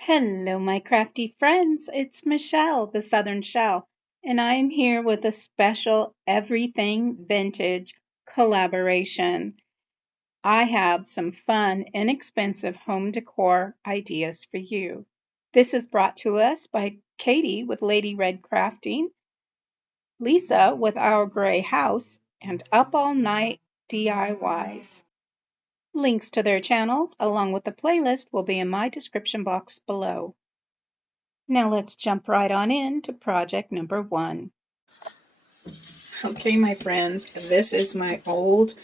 Hello, my crafty friends. It's Michelle, the Southern Shell, and I'm here with a special Everything Vintage collaboration. I have some fun, inexpensive home decor ideas for you. This is brought to us by Katie with Lady Red Crafting, Lisa with Our Gray House, and Up All Night DIYs. Links to their channels, along with the playlist, will be in my description box below. Now let's jump right on into project number 1. Okay, my friends, this is my old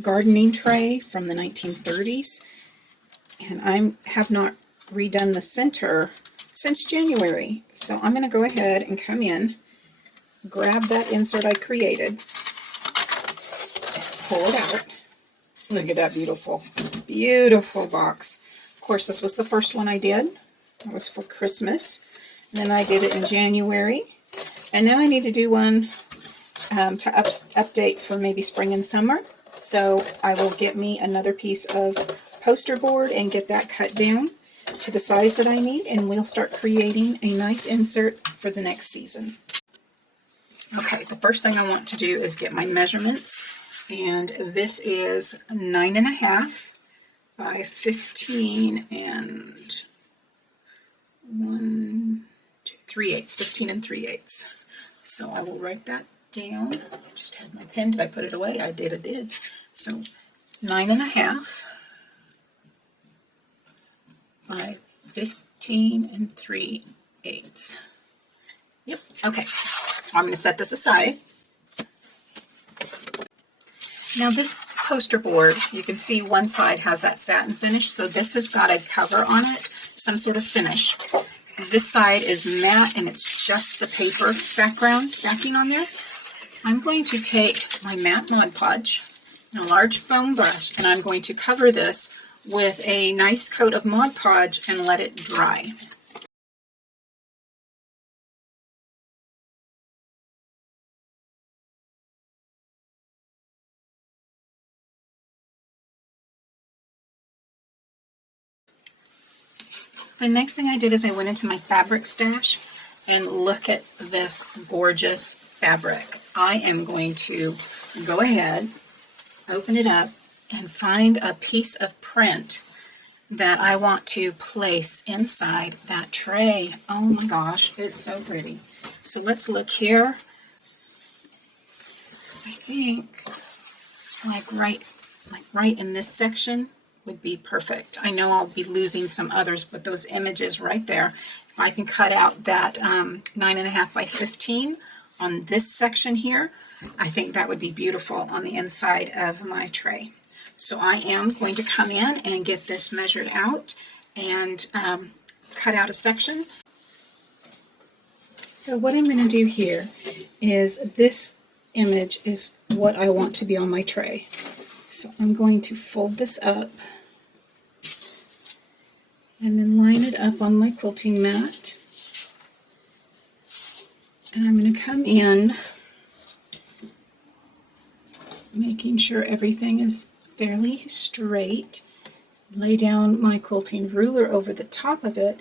gardening tray from the 1930s, and I have not redone the center since January. So I'm going to go ahead and come in, grab that insert I created, pull it out. Look at that beautiful, beautiful box. Of course, this was the first one I did. It was for Christmas. And then I did it in January. And now I need to do one to update for maybe spring and summer. So I will get me another piece of poster board and get that cut down to the size that I need, and we'll start creating a nice insert for the next season. Okay, the first thing I want to do is get my measurements, and this is 9.5 by 15 and 15 and 3/8. So I will write that down. I just had my pen. Did I put it away? I did. So 9.5 by 15 and 3/8. Yep. Okay. So I'm going to set this aside. Now this poster board, you can see one side has that satin finish. So this has got a cover on it, some sort of finish. This side is matte, and it's just the paper background backing on there. I'm going to take my matte Mod Podge and a large foam brush, and I'm going to cover this with a nice coat of Mod Podge and let it dry. The next thing I did is I went into my fabric stash, and look at this gorgeous fabric. I am going to go ahead, open it up, and find a piece of print that I want to place inside that tray. Oh my gosh, it's so pretty. So let's look here. I think like right in this section would be perfect. I know I'll be losing some others, but those images right there, if I can cut out that 9.5 by 15 on this section here, I think that would be beautiful on the inside of my tray. So I am going to come in and get this measured out and cut out a section. So what I'm going to do here is this image is what I want to be on my tray. So I'm going to fold this up and then line it up on my quilting mat. And I'm going to come in, making sure everything is fairly straight. Lay down my quilting ruler over the top of it,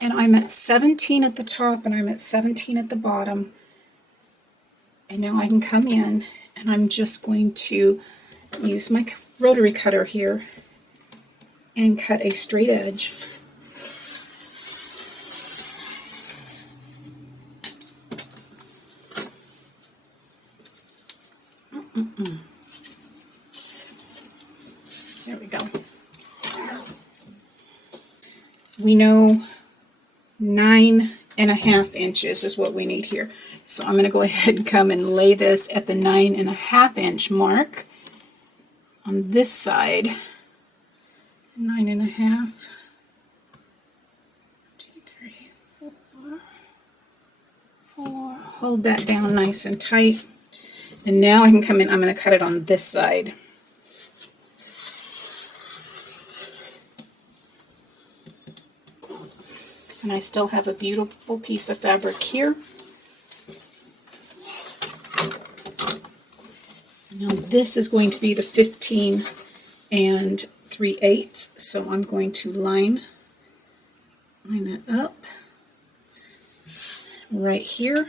and I'm at 17 at the top and I'm at 17 at the bottom. And now I can come in, and I'm just going to use my rotary cutter here and cut a straight edge. There we go. We know 9.5 inches is what we need here. So I'm going to go ahead and come and lay this at the 9.5 inch mark on this side. 9.5. 2, 3, 4. Hold that down nice and tight. And now I can come in, I'm going to cut it on this side. And I still have a beautiful piece of fabric here. Now this is going to be the 15 and 3/8, so I'm going to line line that up right here.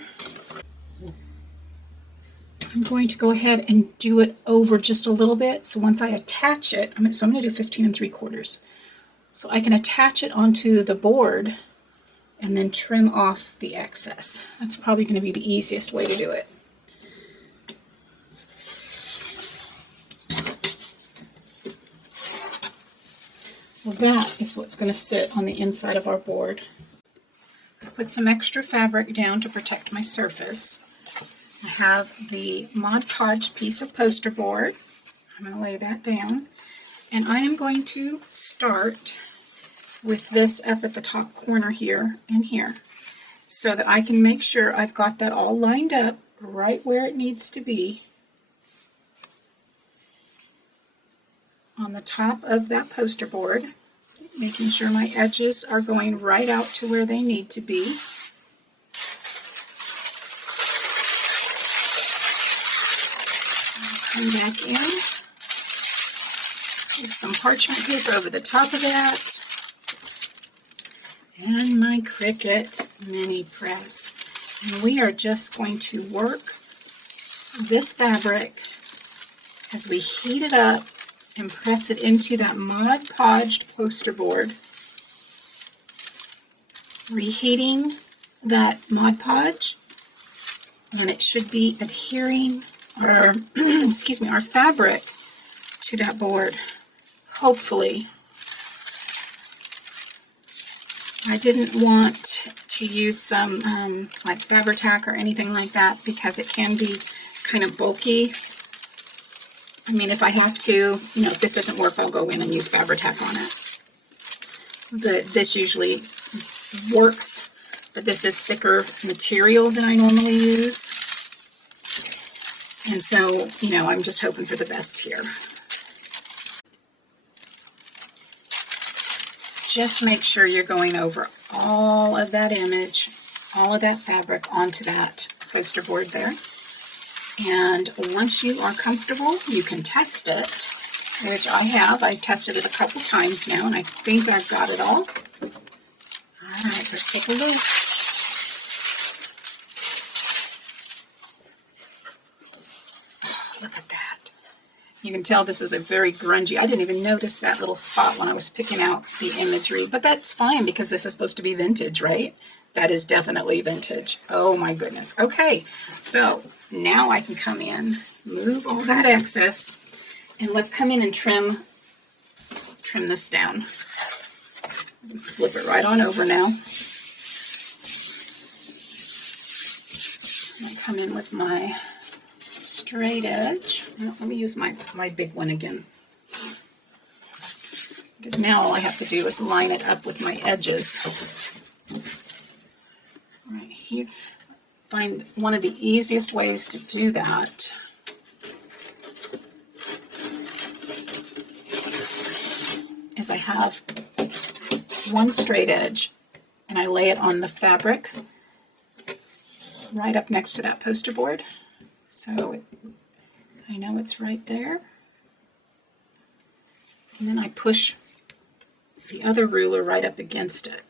I'm going to go ahead and do it over just a little bit. So once I attach it, I'm going to do 15 3/4. So I can attach it onto the board and then trim off the excess. That's probably going to be the easiest way to do it. So that is what's going to sit on the inside of our board. I put some extra fabric down to protect my surface. I have the Mod Podge piece of poster board. I'm going to lay that down. And I am going to start with this up at the top corner here and here, so that I can make sure I've got that all lined up right where it needs to be on the top of that poster board, making sure my edges are going right out to where they need to be. Come back in, use some parchment paper over the top of that, and my Cricut mini press. And we are just going to work this fabric as we heat it up and press it into that Mod Podged poster board. Reheating that Mod Podge, and it should be adhering our our fabric to that board. Hopefully. I didn't want to use some like Fabri-Tac or anything like that because it can be kind of bulky. I mean, if I have to, if this doesn't work, I'll go in and use Fabri-Tac on it. But this usually works, but this is thicker material than I normally use. And so, I'm just hoping for the best here. Just make sure you're going over all of that image, all of that fabric onto that poster board there. And once you are comfortable, you can test it, which I have. I've tested it a couple times now, and I think I've got it all. All right, let's take a look. Look at that. You can tell this is a very grungy. I didn't even notice that little spot when I was picking out the imagery, but that's fine because this is supposed to be vintage, right? That is definitely vintage. Oh my goodness. Okay, so now I can come in, move all that excess, and let's come in and trim this down. Flip it right on over now. I come in with my straight edge. Let me use my big one again, because now all I have to do is line it up with my edges. Right here. Find one of the easiest ways to do that is I have one straight edge and I lay it on the fabric right up next to that poster board. So I know it's right there. And then I push the other ruler right up against it.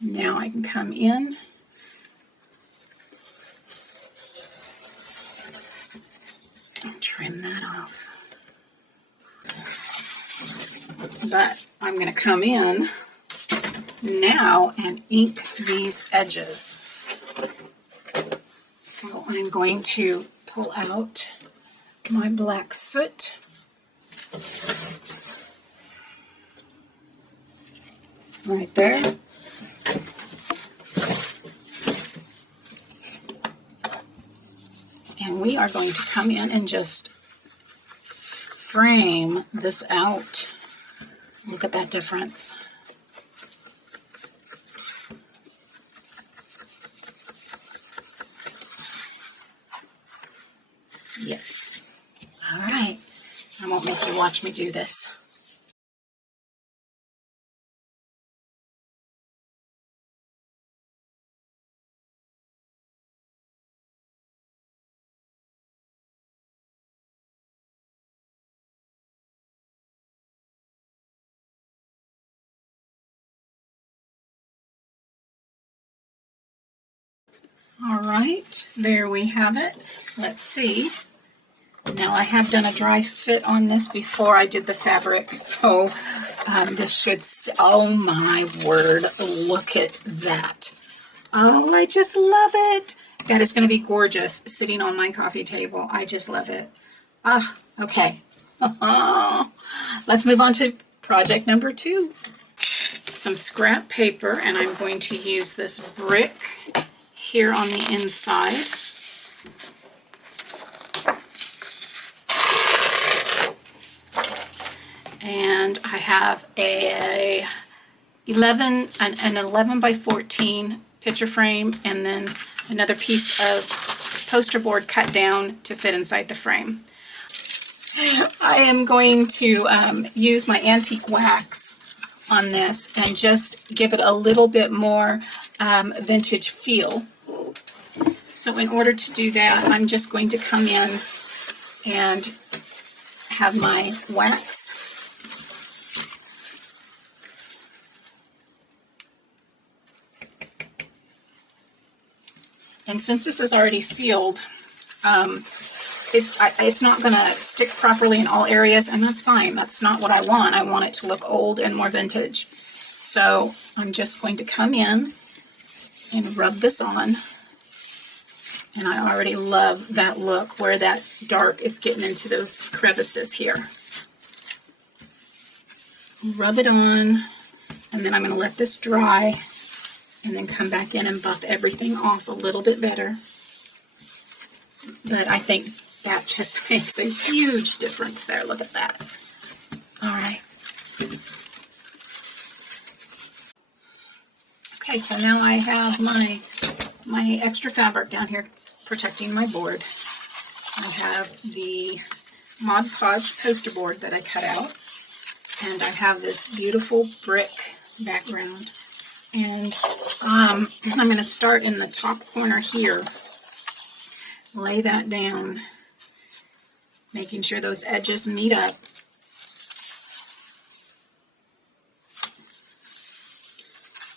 Now I can come in and trim that off. But I'm going to come in now and ink these edges. So I'm going to pull out my black soot. Right there. And we are going to come in and just frame this out. Look at that difference. Yes. All right. I won't make you watch me do this. All right, there we have it. Let's see. Now I have done a dry fit on this before I did the fabric, so this should, oh my word, look at that. Oh, I just love it. That is going to be gorgeous sitting on my coffee table. I just love it. Ah, okay. Let's move on to project number 2. Some scrap paper, and I'm going to use this brick here on the inside. And I have an 11 by 14 picture frame, and then another piece of poster board cut down to fit inside the frame. I am going to use my antique wax on this and just give it a little bit more vintage feel. So in order to do that, I'm just going to come in and have my wax. And since this is already sealed, it's not going to stick properly in all areas, and that's fine. That's not what I want. I want it to look old and more vintage. So I'm just going to come in and rub this on. And I already love that look where that dark is getting into those crevices here. Rub it on, and then I'm going to let this dry, and then come back in and buff everything off a little bit better. But I think that just makes a huge difference there. Look at that. All right. Okay, so now I have my extra fabric down here protecting my board. I have the Mod Podge poster board that I cut out, and I have this beautiful brick background. And I'm going to start in the top corner here, lay that down, making sure those edges meet up.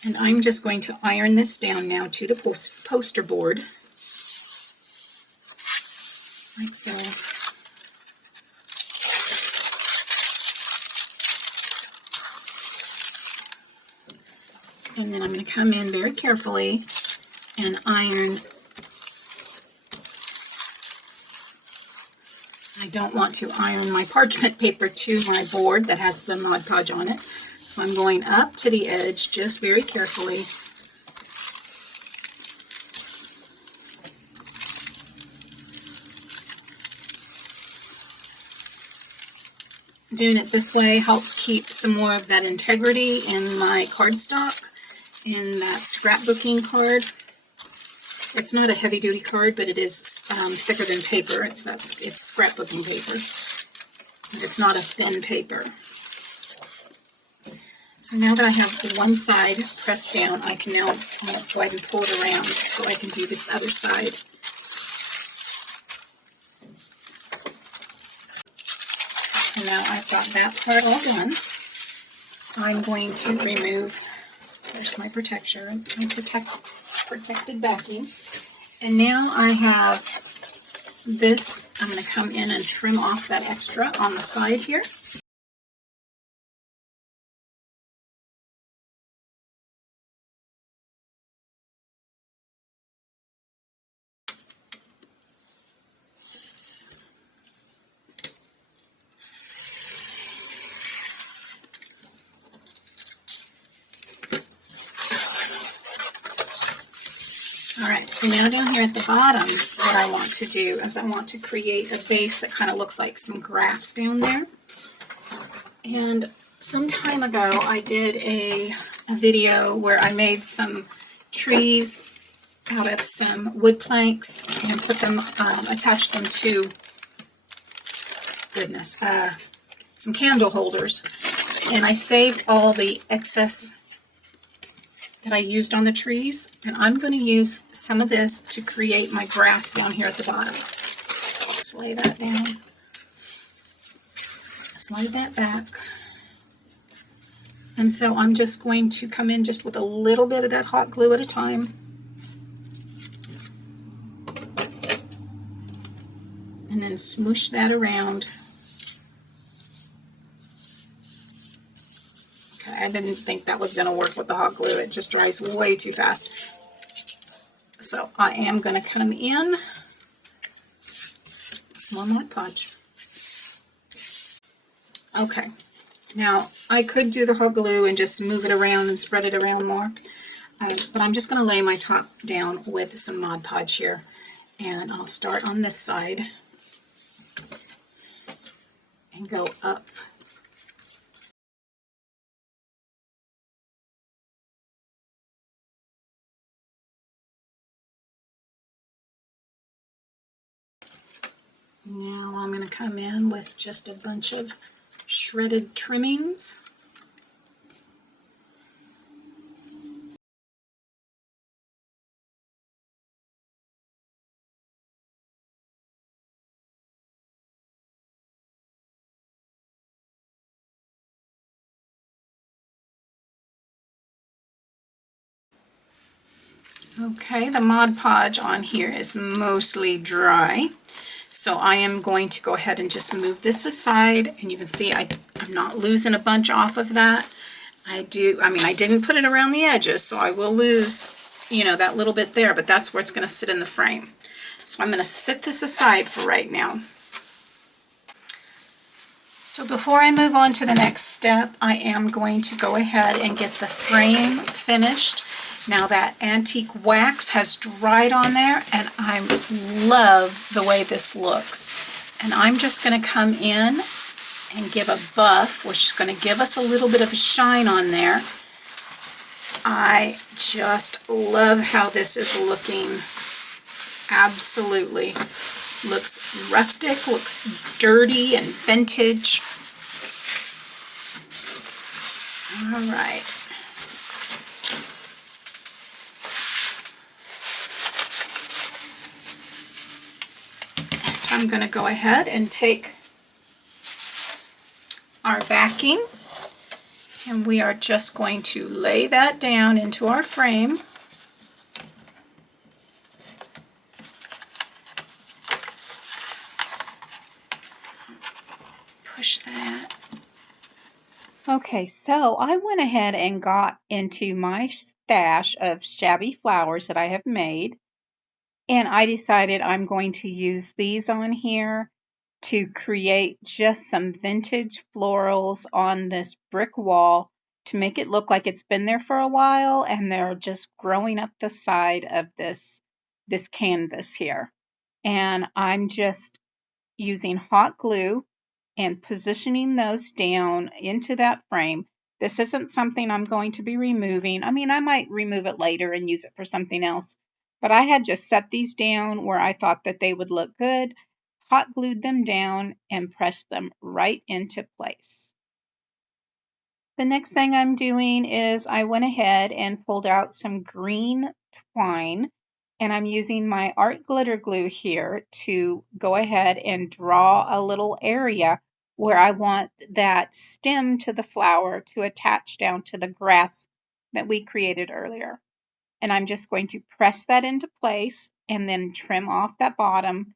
And I'm just going to iron this down now to the poster board, like so. And then I'm going to come in very carefully and iron. I don't want to iron my parchment paper to my board that has the Mod Podge on it. So I'm going up to the edge just very carefully. Doing it this way helps keep some more of that integrity in my cardstock, in that scrapbooking card. It's not a heavy-duty card, but it is thicker than paper. It's scrapbooking paper. But it's not a thin paper. So now that I have one side pressed down, I can now go ahead and pull it around so I can do this other side. So now I've got that part all done. I'm going to remove, there's my protection, my protected backing. And now I have this, I'm going to come in and trim off that extra on the side here. Alright, so now down here at the bottom, what I want to do is I want to create a base that kind of looks like some grass down there. And some time ago, I did a video where I made some trees out of some wood planks and put them, attached them to, some candle holders. And I saved all the excess that I used on the trees, and I'm going to use some of this to create my grass down here at the bottom. Just lay that down. Slide that back. And so I'm just going to come in just with a little bit of that hot glue at a time. then smoosh that around. Okay, I didn't think that was going to work with the hot glue. It just dries way too fast. So I am going to come in some more Mod Podge. Okay, now I could do the hot glue and just move it around and spread it around more, but I'm just going to lay my top down with some Mod Podge here, and I'll start on this side and go up. Now I'm going to come in with just a bunch of shredded trimmings. Okay, the Mod Podge on here is mostly dry, so I am going to go ahead and just move this aside, and you can see I'm not losing a bunch off of that. I didn't put it around the edges, so I will lose, that little bit there, but that's where it's going to sit in the frame. So I'm going to set this aside for right now. So before I move on to the next step, I am going to go ahead and get the frame finished. Now that antique wax has dried on there, and I love the way this looks. And I'm just going to come in and give a buff, which is going to give us a little bit of a shine on there. I just love how this is looking. Absolutely. Looks rustic, looks dirty and vintage. All right. I'm going to go ahead and take our backing, and we are just going to lay that down into our frame. Push that. Okay, so I went ahead and got into my stash of shabby flowers that I have made, and I decided I'm going to use these on here to create just some vintage florals on this brick wall to make it look like it's been there for a while, and they're just growing up the side of this canvas here. And I'm just using hot glue and positioning those down into that frame. This isn't something I'm going to be removing. I mean, I might remove it later and use it for something else, but I had just set these down where I thought that they would look good, hot glued them down, and pressed them right into place. The next thing I'm doing is I went ahead and pulled out some green twine, and I'm using my art glitter glue here to go ahead and draw a little area where I want that stem to the flower to attach down to the grass that we created earlier. And I'm just going to press that into place and then trim off that bottom,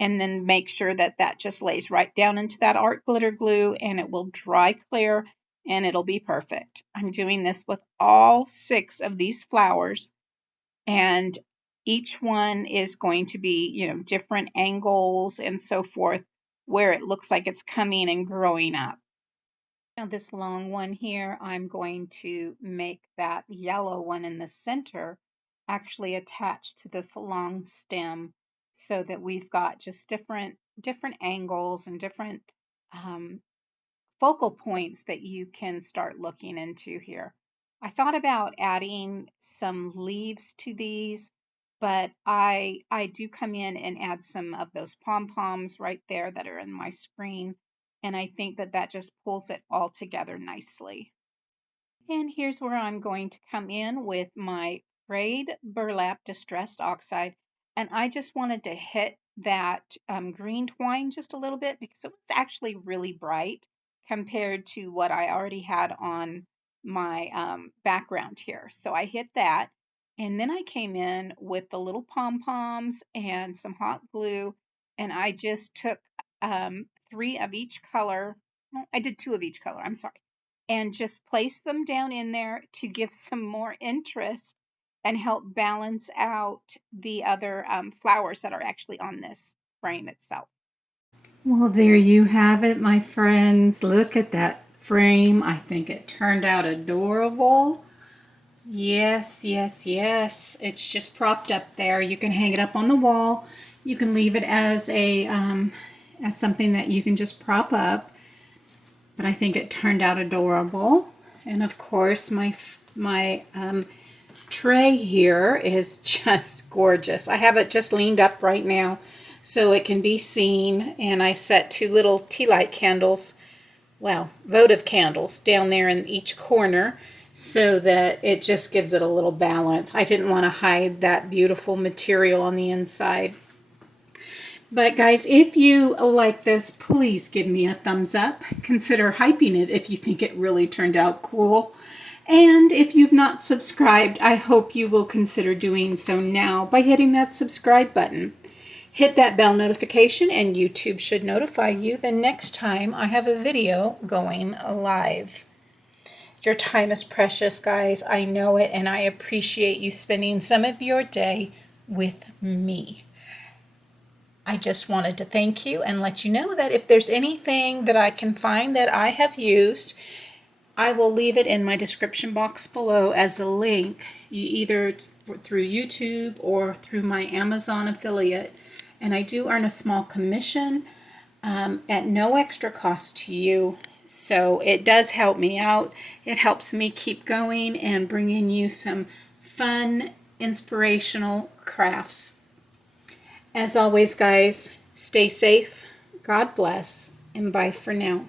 and then make sure that that just lays right down into that art glitter glue, and it will dry clear and it'll be perfect. I'm doing this with all 6 of these flowers, and each one is going to be, different angles and so forth, where it looks like it's coming and growing up. Now this long one here, I'm going to make that yellow one in the center actually attach to this long stem, so that we've got just different angles and different focal points that you can start looking into here. I thought about adding some leaves to these, but I do come in and add some of those pom-poms right there that are in my screen, and I think that that just pulls it all together nicely. And here's where I'm going to come in with my frayed burlap distressed oxide. And I just wanted to hit that green twine just a little bit because it was actually really bright compared to what I already had on my background here. So I hit that. And then I came in with the little pom-poms and some hot glue and I just took 3 of each color. No, I did 2 of each color, I'm sorry, and just placed them down in there to give some more interest and help balance out the other flowers that are actually on this frame itself. Well, there you have it, my friends. Look at that frame. I think it turned out adorable. Yes, yes, yes. It's just propped up there. You can hang it up on the wall. You can leave it as a as something that you can just prop up. But I think it turned out adorable. And of course, my tray here is just gorgeous. I have it just leaned up right now so it can be seen. And I set 2 little tea light candles, well, votive candles down there in each corner so that it just gives it a little balance. I didn't want to hide that beautiful material on the inside. But guys, if you like this, please give me a thumbs up. Consider hyping it if you think it really turned out cool. And if you've not subscribed, I hope you will consider doing so now by hitting that subscribe button. Hit that bell notification and YouTube should notify you the next time I have a video going live. Your time is precious, guys. I know it, and I appreciate you spending some of your day with me. I just wanted to thank you and let you know that if there's anything that I can find that I have used, I will leave it in my description box below as a link, either through YouTube or through my Amazon affiliate. And I do earn a small commission at no extra cost to you. So it does help me out. It helps me keep going and bringing you some fun, inspirational crafts. As always, guys, stay safe, God bless, and bye for now.